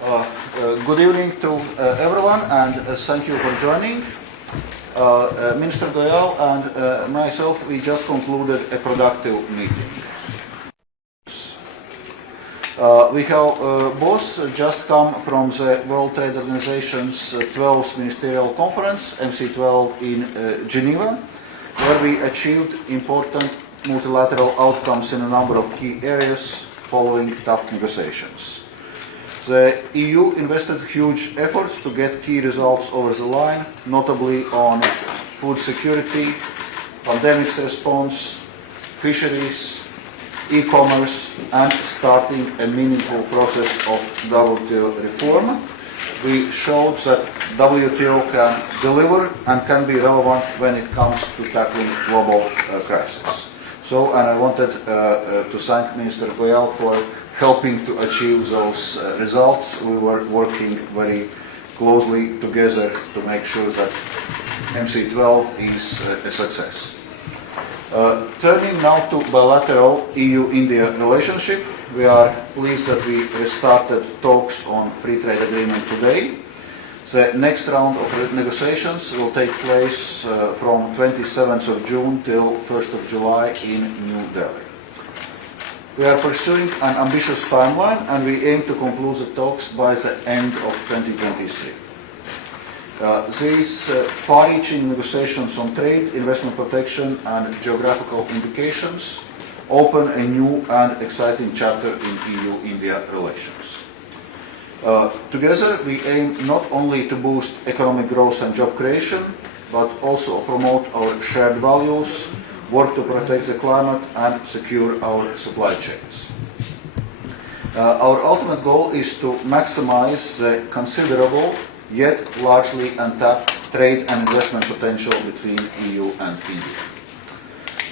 Good evening to everyone, and thank you for joining. Minister Goyal and myself, we just concluded a productive meeting. We have both just come from the World Trade Organization's 12th Ministerial Conference, MC12 in Geneva, where we achieved important multilateral outcomes in a number of key areas following tough negotiations. The EU invested huge efforts to get key results over the line, notably on food security, pandemic response, fisheries, e-commerce, and starting a meaningful process of WTO reform. We showed that WTO can deliver and can be relevant when it comes to tackling global crisis. So, and I wanted to thank Minister Goyal for helping to achieve those results. We were working very closely together to make sure that MC12 is a success. Turning now to bilateral EU-India relationship, we are pleased that we started talks on free trade agreement today. The next round of negotiations will take place from 27th of June till 1st of July in New Delhi. We are pursuing an ambitious timeline, and we aim to conclude the talks by the end of 2023. These far-reaching negotiations on trade, investment protection, and geographical indications open a new and exciting chapter in EU-India relations. Together, we aim not only to boost economic growth and job creation, but also promote our shared values, work to protect the climate, and secure our supply chains. Our ultimate goal is to maximize the considerable, yet largely untapped trade and investment potential between EU and India.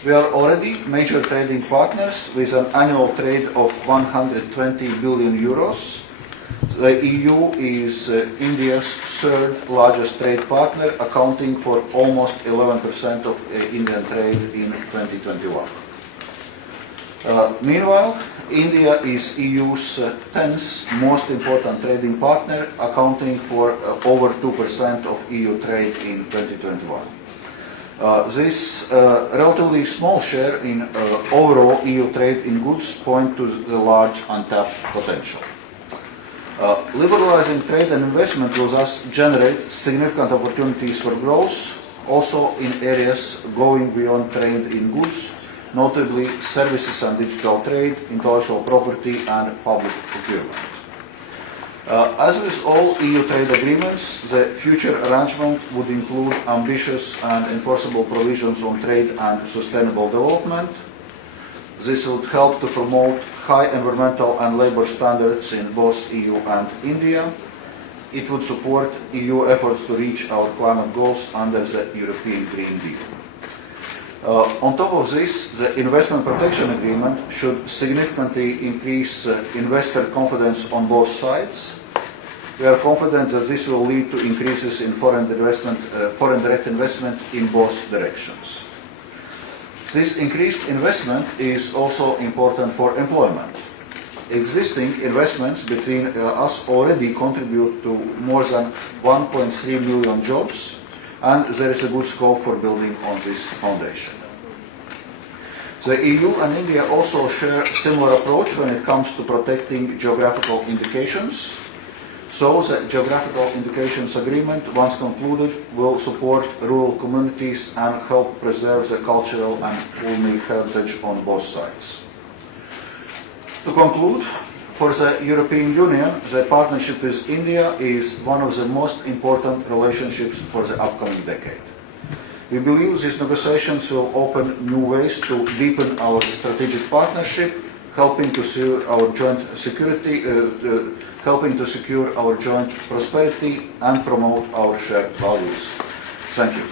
We are already major trading partners with an annual trade of 120 billion euros. The EU is India's third largest trade partner, accounting for almost 11% of Indian trade in 2021. Meanwhile, India is EU's 10th most important trading partner, accounting for over 2% of EU trade in 2021. This relatively small share in overall EU trade in goods point to the large untapped potential. Liberalizing trade and investment will thus generate significant opportunities for growth, also in areas going beyond trade in goods, notably services and digital trade, intellectual property, and public procurement. As with all EU trade agreements, the future arrangement would include ambitious and enforceable provisions on trade and sustainable development. This would help to promote high environmental and labor standards in both EU and India. It would support EU efforts to reach our climate goals under the European Green Deal. On top of this, the investment protection agreement should significantly increase investor confidence on both sides. We are confident that this will lead to increases in foreign direct investment in both directions. This increased investment is also important for employment. Existing investments between us already contribute to more than 1.3 million jobs, and there is a good scope for building on this foundation. The EU and India also share a similar approach when it comes to protecting geographical indications. So the Geographical Indications Agreement, once concluded, will support rural communities and help preserve the cultural and culinary heritage on both sides. To conclude, for the European Union, the partnership with India is one of the most important relationships for the upcoming decade. We believe these negotiations will open new ways to deepen our strategic partnership, helping to secure our joint security, helping to secure our joint prosperity and promote our shared values. Thank you.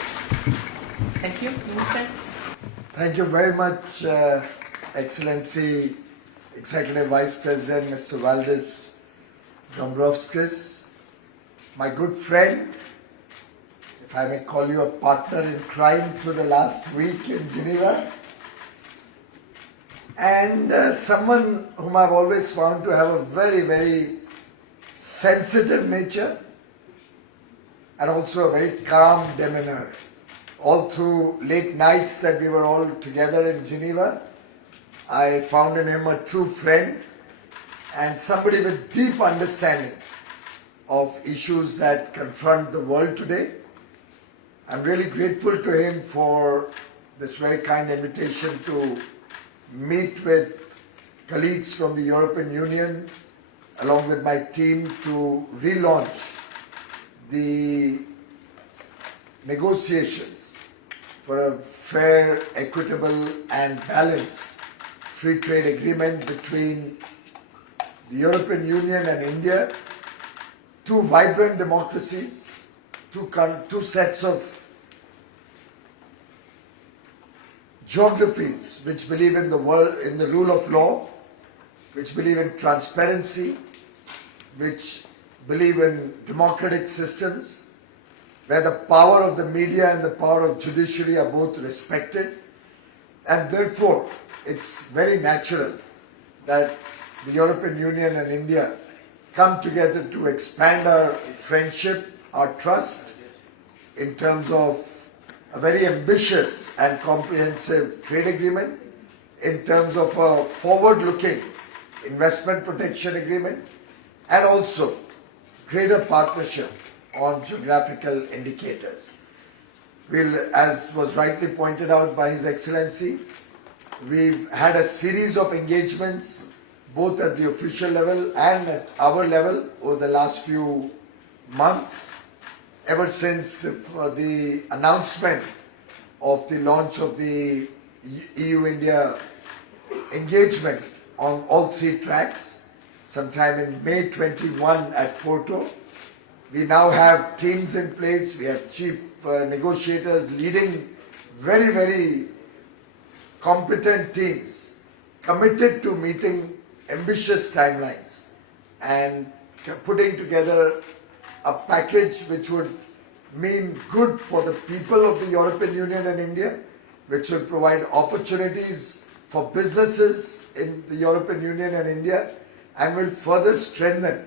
Thank you, Minister. Thank you very much, Excellency Executive Vice President Mr. Valdis Dombrovskis, my good friend, if I may call you a partner in crime through the last week in Geneva, and someone whom I've always found to have a very, very sensitive nature and also a very calm demeanor. All through late nights that we were all together in Geneva, I found in him a true friend and somebody with deep understanding of issues that confront the world today. I'm really grateful to him for this very kind invitation to meet with colleagues from the European Union along with my team to relaunch the negotiations for a fair, equitable and balanced free trade agreement between the European Union and India, two vibrant democracies, two sets of geographies which believe in the rule of law, which believe in transparency, which believe in democratic systems, where the power of the media and the power of judiciary are both respected, and therefore it's very natural that the European Union and India come together to expand our friendship, our trust, in terms of a very ambitious and comprehensive trade agreement, in terms of a forward-looking investment protection agreement, and also greater partnership on geographical indicators. As was rightly pointed out by His Excellency, we've had a series of engagements both at the official level and at our level over the last few months, ever since the announcement of the launch of the EU-India engagement on all three tracks, sometime in May 21 at Porto. We now have teams in place, we have chief negotiators leading very, very competent teams committed to meeting ambitious timelines and putting together a package which would mean good for the people of the European Union and India, which will provide opportunities for businesses in the European Union and India, and will further strengthen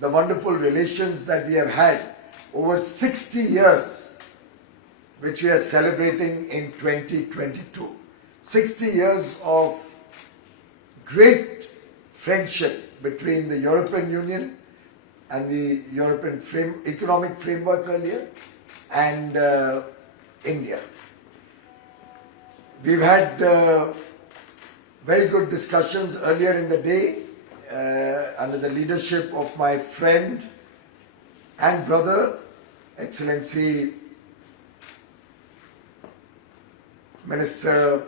the wonderful relations that we have had over 60 years, which we are celebrating in 2022. 60 years of great friendship between the European Union and the European economic framework earlier and India. We've had very good discussions earlier in the day under the leadership of my friend and brother, Excellency Minister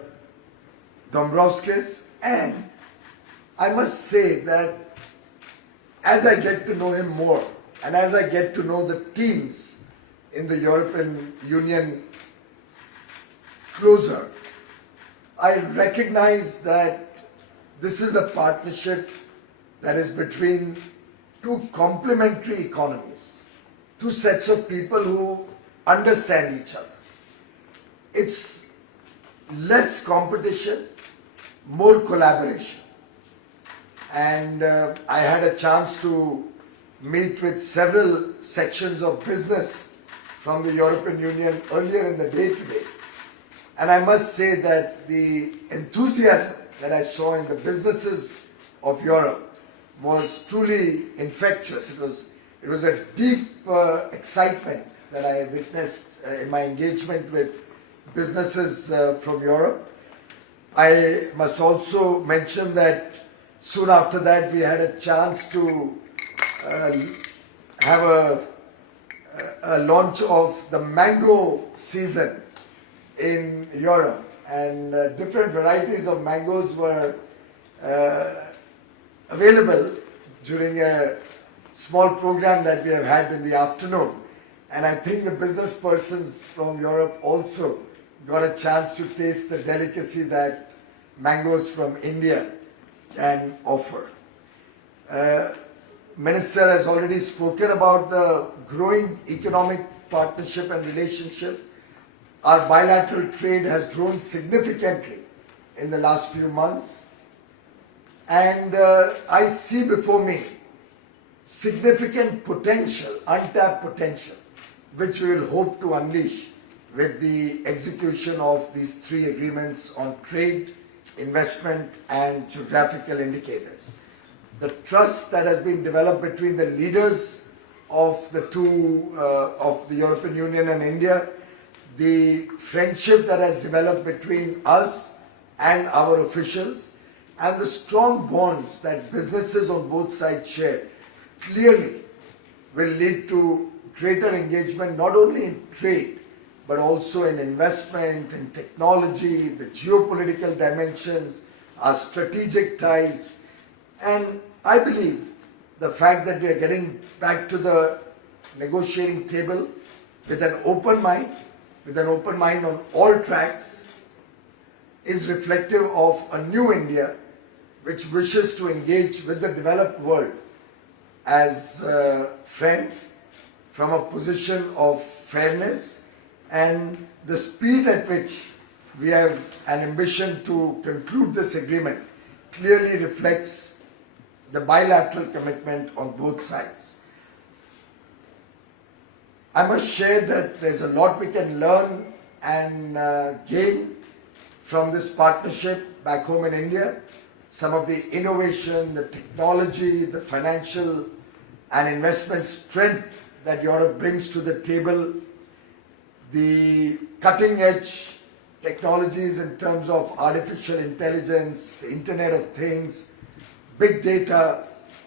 Dombrovskis, and I must say that as I get to know him more and as I get to know the teams in the European Union closer, I recognize that this is a partnership that is between two complementary economies, two sets of people who understand each other. It's less competition, more collaboration. And I had a chance to meet with several sections of business from the European Union earlier in the day today. And I must say that the enthusiasm that I saw in the businesses of Europe was truly infectious. It was a deep excitement that I witnessed in my engagement with businesses from Europe. I must also mention that soon after that we had a chance to have a launch of the mango season in Europe, and different varieties of mangoes were available during a small program that we have had in the afternoon. And I think the business persons from Europe also got a chance to taste the delicacy that mangoes from India can offer. Minister has already spoken about the growing economic partnership and relationship. Our bilateral trade has grown significantly in the last few months, and I see before me significant potential, untapped potential, which we will hope to unleash with the execution of these 3 agreements on trade, investment and geographical indicators. The trust that has been developed between the leaders of the European Union and India, the friendship that has developed between us and our officials, and the strong bonds that businesses on both sides share, clearly will lead to greater engagement not only in trade but also in investment, in technology, the geopolitical dimensions, our strategic ties. And I believe the fact that we are getting back to the negotiating table with an open mind on all tracks, is reflective of a new India which wishes to engage with the developed world as friends from a position of fairness, and the speed at which we have an ambition to conclude this agreement clearly reflects the bilateral commitment on both sides. I must share that there's a lot we can learn and gain from this partnership back home in India. Some of the innovation, the technology, the financial and investment strength that Europe brings to the table, the cutting edge technologies in terms of artificial intelligence, the Internet of Things, big data,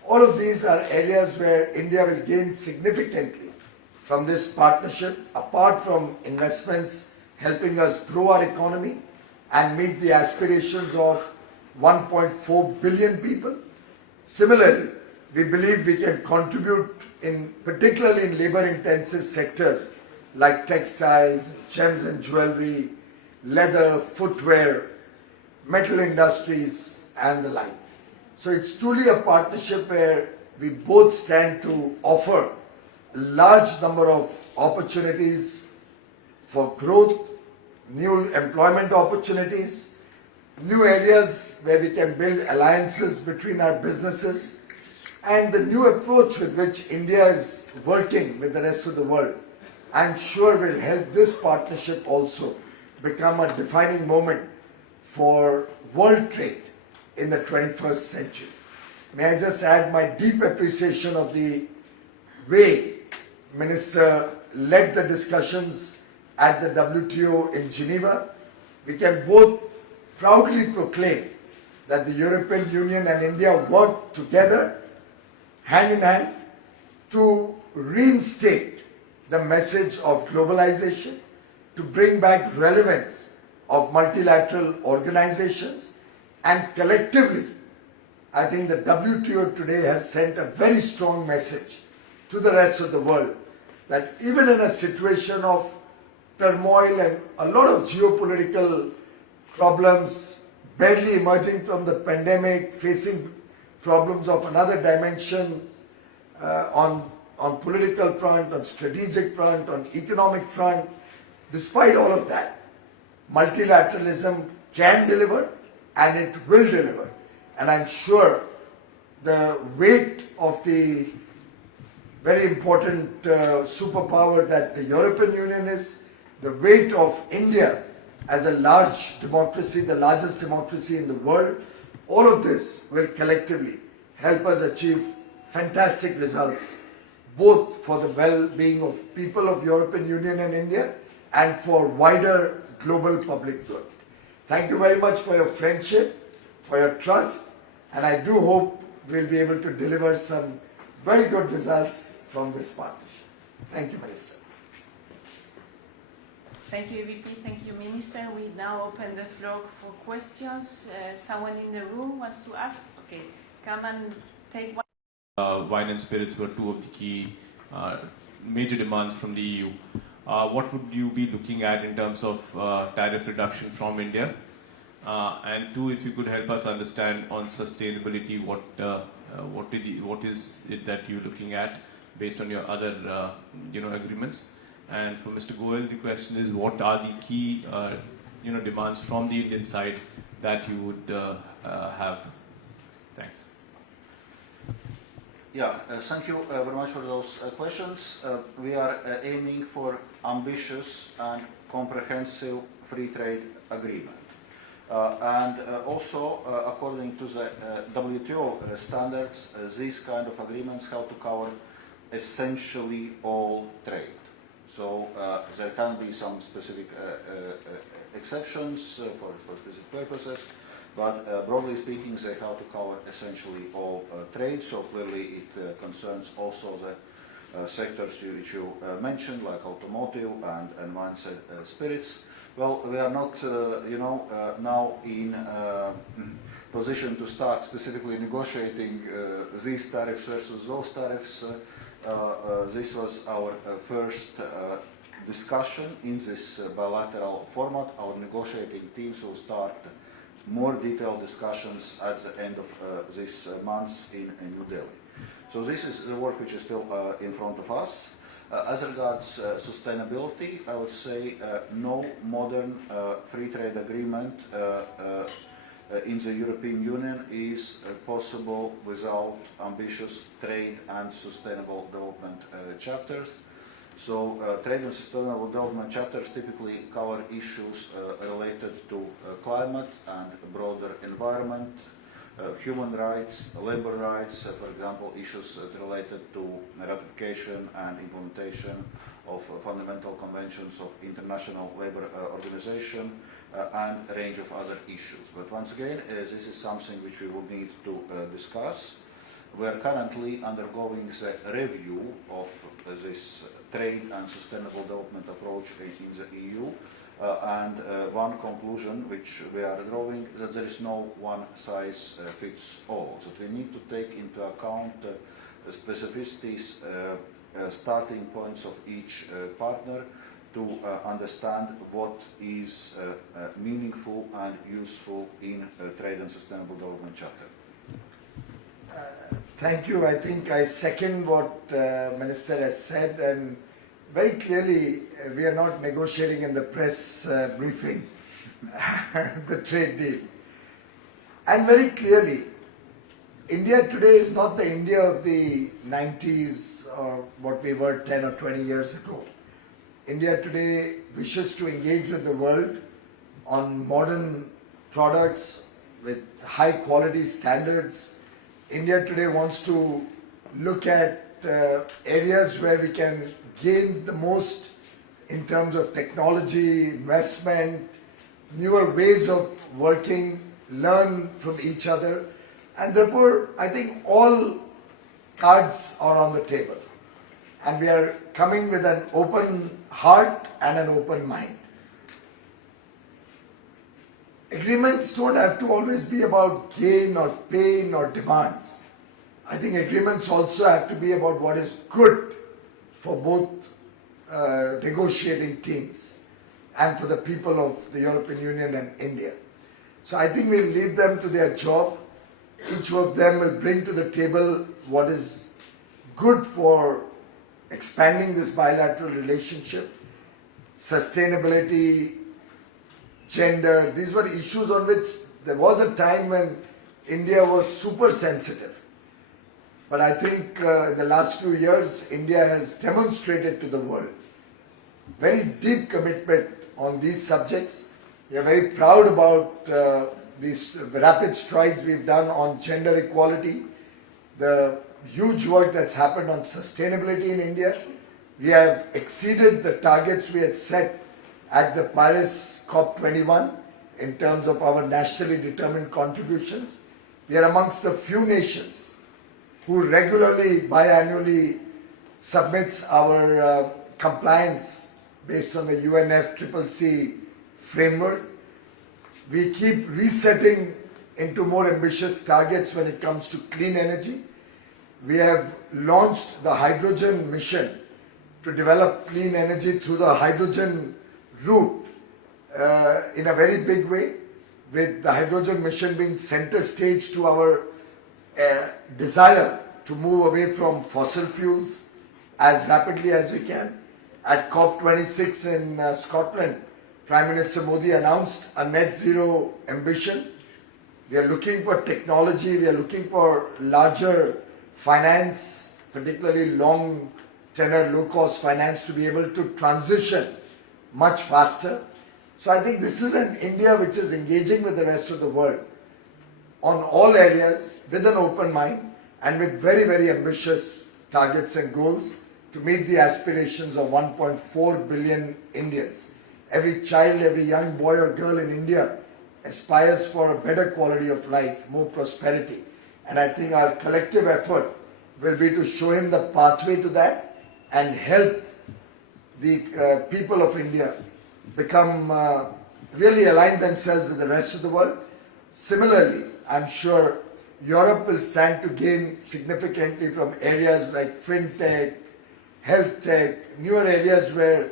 all of these are areas where India will gain significantly from this partnership, apart from investments helping us grow our economy and meet the aspirations of 1.4 billion people. Similarly, we believe we can contribute particularly in labor-intensive sectors like textiles, gems and jewelry, leather, footwear, metal industries and the like. So it's truly a partnership where we both stand to offer a large number of opportunities for growth, new employment opportunities, new areas where we can build alliances between our businesses, and the new approach with which India is working with the rest of the world, I'm sure will help this partnership also become a defining moment for world trade in the 21st century. May I just add my deep appreciation of the way Minister led the discussions at the WTO in Geneva. We can both proudly proclaim that the European Union and India work together, hand in hand, to reinstate the message of globalization, to bring back relevance of multilateral organizations, and collectively, I think the WTO today has sent a very strong message to the rest of the world that even in a situation of turmoil and a lot of geopolitical problems, barely emerging from the pandemic, facing problems of another dimension on political front, on strategic front, on economic front, despite all of that, multilateralism can deliver and it will deliver. And I'm sure the weight of the very important superpower that the European Union is, the weight of India as a large democracy, the largest democracy in the world, all of this will collectively help us achieve fantastic results, both for the well-being of people of European Union and India and for wider global public good. Thank you very much for your friendship, for your trust, and I do hope we'll be able to deliver some very good results from this partnership. Thank you, Minister. Thank you, VP. Thank you, Minister. We now open the floor for questions. Someone in the room wants to ask? Okay, come and take one. Wine and spirits were two of the key major demands from the EU. What would you be looking at in terms of tariff reduction from India? And two, if you could help us understand on sustainability, what is it that you're looking at based on your other agreements? And for Mr. Goyal, the question is, what are the key demands from the Indian side that you would have? Thanks. Yeah, thank you very much for those questions. We are aiming for ambitious and comprehensive free trade agreement. Also, according to the WTO standards, these kind of agreements have to cover essentially all trade. So there can be some specific exceptions for specific purposes, but broadly speaking, they have to cover essentially all trade. So clearly, it concerns also the sectors which you mentioned, like automotive and wine spirits. Well, we are not, now in position to start specifically negotiating these tariffs versus those tariffs. This was our first discussion in this bilateral format. Our negotiating teams will start more detailed discussions at the end of this month in New Delhi. So this is the work which is still in front of us. As regards sustainability, I would say no modern free trade agreement in the European Union is possible without ambitious trade and sustainable development chapters. So trade and sustainable development chapters typically cover issues related to climate and broader environment, human rights, labor rights, for example, issues related to ratification and implementation of fundamental conventions of International Labour Organization, and a range of other issues. But once again, this is something which we will need to discuss. We are currently undergoing the review of this trade and sustainable development approach in the EU. One conclusion which we are drawing is that there is no one size fits all. So we need to take into account the specificities, starting points of each partner to understand what is meaningful and useful in trade and sustainable development chapter. Thank you. I think I second what Minister has said, and very clearly we are not negotiating in the press briefing the trade deal. And very clearly, India today is not the India of the 90s or what we were 10 or 20 years ago. India today wishes to engage with the world on modern products with high quality standards. India today wants to look at areas where we can gain the most in terms of technology, investment, newer ways of working, learn from each other. And therefore, I think all cards are on the table. And we are coming with an open heart and an open mind. Agreements don't have to always be about gain or pain or demands. I think agreements also have to be about what is good for both negotiating teams and for the people of the European Union and India. So I think we'll leave them to their job. Each of them will bring to the table what is good for expanding this bilateral relationship, sustainability, gender. These were issues on which there was a time when India was super sensitive. But I think in the last few years, India has demonstrated to the world very deep commitment on these subjects. We are very proud about these rapid strides we've done on gender equality, the huge work that's happened on sustainability in India. We have exceeded the targets we had set at the Paris COP21 in terms of our nationally determined contributions. We are amongst the few nations who regularly, biannually submits our compliance based on the UNFCCC framework. We keep resetting into more ambitious targets when it comes to clean energy. We have launched the hydrogen mission to develop clean energy through the hydrogen route in a very big way, with the hydrogen mission being center stage to our desire to move away from fossil fuels as rapidly as we can. At COP26 in Scotland, Prime Minister Modi announced a net zero ambition. We are looking for technology, we are looking for larger finance, particularly long tenor, low cost finance, to be able to transition much faster. So I think this is an India which is engaging with the rest of the world on all areas with an open mind and with very, very ambitious targets and goals to meet the aspirations of 1.4 billion Indians. Every child, every young boy or girl in India aspires for a better quality of life, more prosperity. And I think our collective effort will be to show him the pathway to that and help the people of India become, really align themselves with the rest of the world. Similarly, I'm sure Europe will stand to gain significantly from areas like fintech, health tech, newer areas where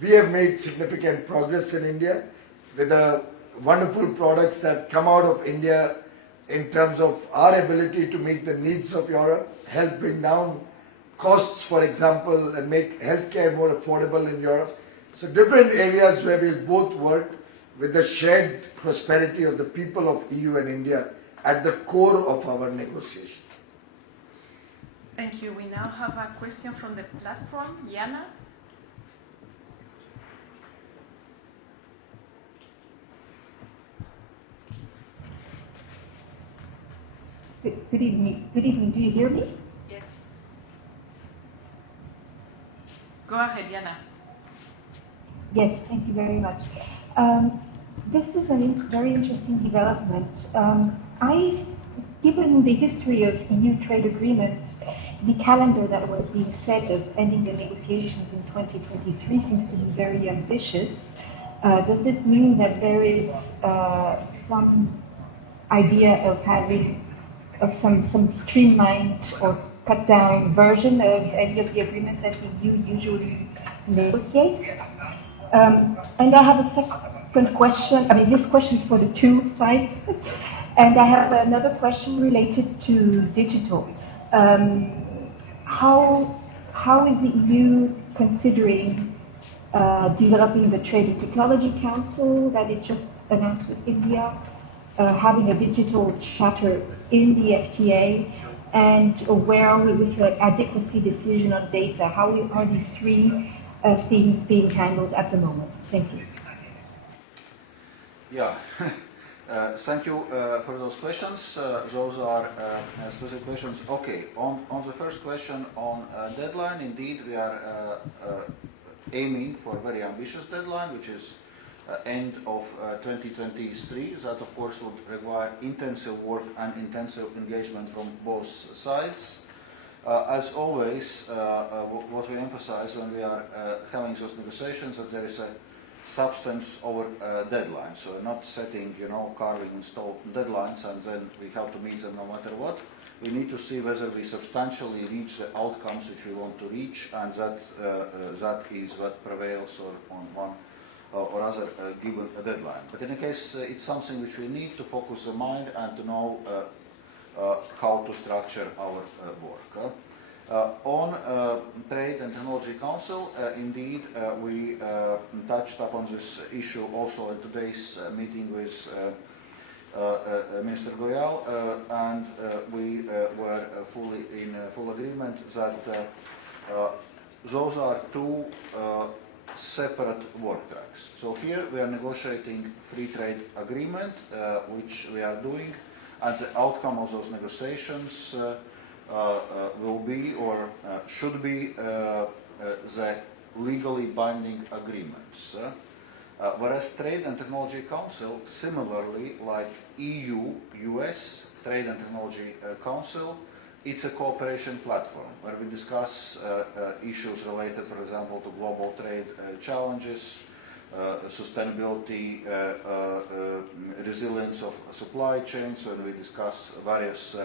we have made significant progress in India with the wonderful products that come out of India in terms of our ability to meet the needs of Europe, help bring down costs, for example, and make healthcare more affordable in Europe. So different areas where we'll both work with the shared prosperity of the people of EU and India at the core of our negotiation. Thank you. We now have a question from the platform. Yana? Good evening. Good evening. Do you hear me? Yes. Go ahead, Yana. Yes, thank you very much. This is a very interesting development. Given the history of EU trade agreements, the calendar that was being set of ending the negotiations in 2023 seems to be very ambitious. Does it mean that there is some idea of having some streamlined or cut down version of any of the agreements that the EU usually negotiates? And I have a second question. I mean, this question is for the two sides. And I have another question related to digital. How is the EU considering developing the Trade and Technology Council that it just announced with India, having a digital charter in the FTA, and where are we with the adequacy decision on data? How are these three things being handled at the moment? Thank you. Yeah, thank you for those questions. Those are specific questions. Okay, on the first question on deadline, indeed we are aiming for a very ambitious deadline, which is end of 2023. That of course would require intensive work and intensive engagement from both sides. As always, what we emphasize when we are having those negotiations, that there is a substance over deadline. So we're not setting, carving in stone deadlines and then we have to meet them no matter what. We need to see whether we substantially reach the outcomes which we want to reach, and that is what prevails on one or other given a deadline. But in any case, it's something which we need to focus the mind and to know how to structure our work. On Trade and Technology Council, indeed, we touched upon this issue also in today's meeting with Minister Goyal, and we were fully in full agreement that those are two separate work tracks. So here we are negotiating free trade agreement, which we are doing, and the outcome of those negotiations will be or should be the legally binding agreements. Whereas Trade and Technology Council, similarly like EU-US Trade and Technology Council, it's a cooperation platform where we discuss issues related, for example, to global trade challenges, sustainability, resilience of supply chains, when we discuss various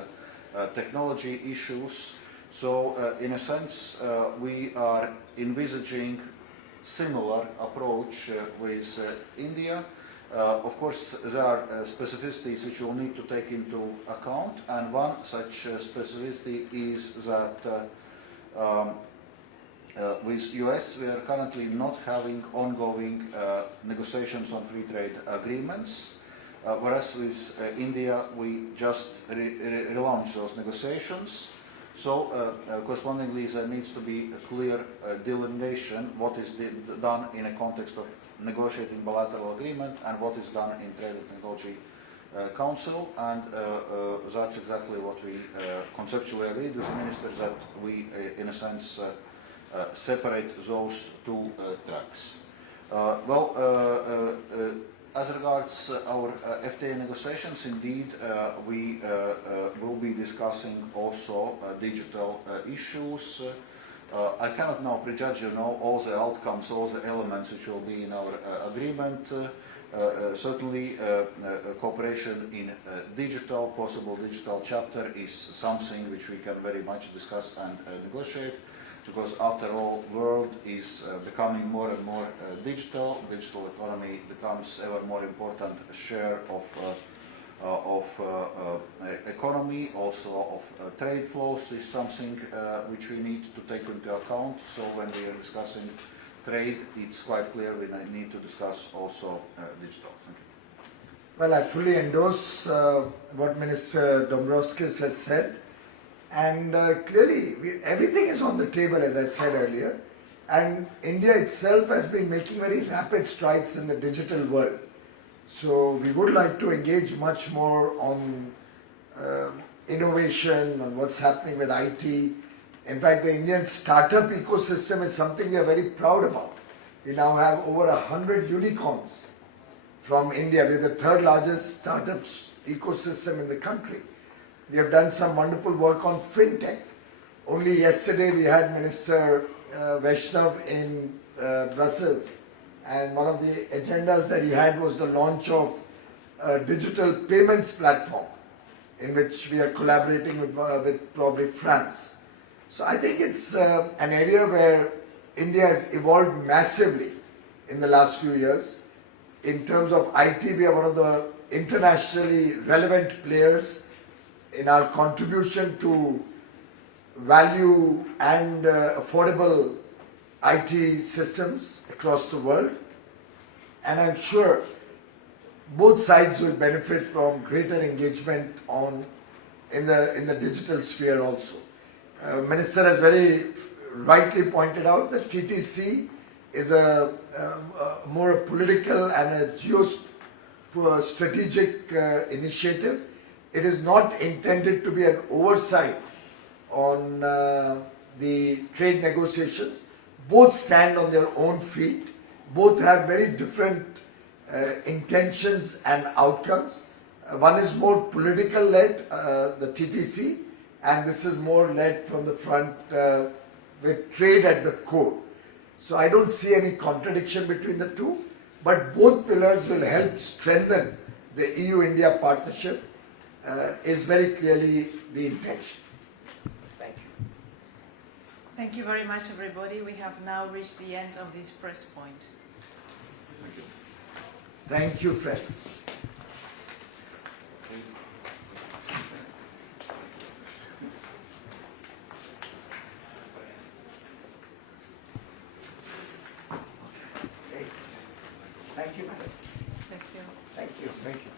technology issues. So in a sense, we are envisaging similar approach with India. Of course, there are specificities which we'll need to take into account, and one such specificity is that with US we are currently not having ongoing negotiations on free trade agreements, whereas with India we just relaunched those negotiations. So correspondingly, there needs to be a clear delineation what is done in a context of negotiating bilateral agreement and what is done in Trade and Technology Council, and that's exactly what we conceptually agreed with the ministers, that we, in a sense, separate those two tracks. As regards our FTA negotiations, indeed, we will be discussing also digital issues. I cannot now prejudge, all the outcomes, all the elements which will be in our agreement. Certainly, cooperation in possible digital chapter is something which we can very much discuss and negotiate, because after all, world is becoming more and more digital. Digital economy becomes ever more important share of economy, also of trade flows, is something which we need to take into account. So when we are discussing trade, it's quite clear we need to discuss also digital. Thank you. Well, I fully endorse what Minister Dombrovskis has said. And clearly, everything is on the table, as I said earlier. And India itself has been making very rapid strides in the digital world. So we would like to engage much more on innovation, on what's happening with IT. In fact, the Indian startup ecosystem is something we are very proud about. We now have over 100 unicorns from India. We're the third largest startups ecosystem in the country. We have done some wonderful work on fintech. Only yesterday we had Minister Vaishnav in Brussels, and one of the agendas that he had was the launch of a digital payments platform in which we are collaborating with probably France. So I think it's an area where India has evolved massively in the last few years. In terms of IT, we are one of the internationally relevant players in our contribution to value and affordable IT systems across the world. And I'm sure both sides will benefit from greater engagement in the digital sphere also. Minister has very rightly pointed out that TTC is a more political and a geostrategic initiative. It is not intended to be an oversight on the trade negotiations. Both stand on their own feet. Both have very different intentions and outcomes. One is more political led, the TTC, and this is more led from the front with trade at the core. So I don't see any contradiction between the two, but both pillars will help strengthen the EU-India partnership, is very clearly the intention. Thank you. Thank you very much, everybody. We have now reached the end of this press point. Thank you. Thank you, friends. Thank you, madam. Thank you. Thank you. Thank you.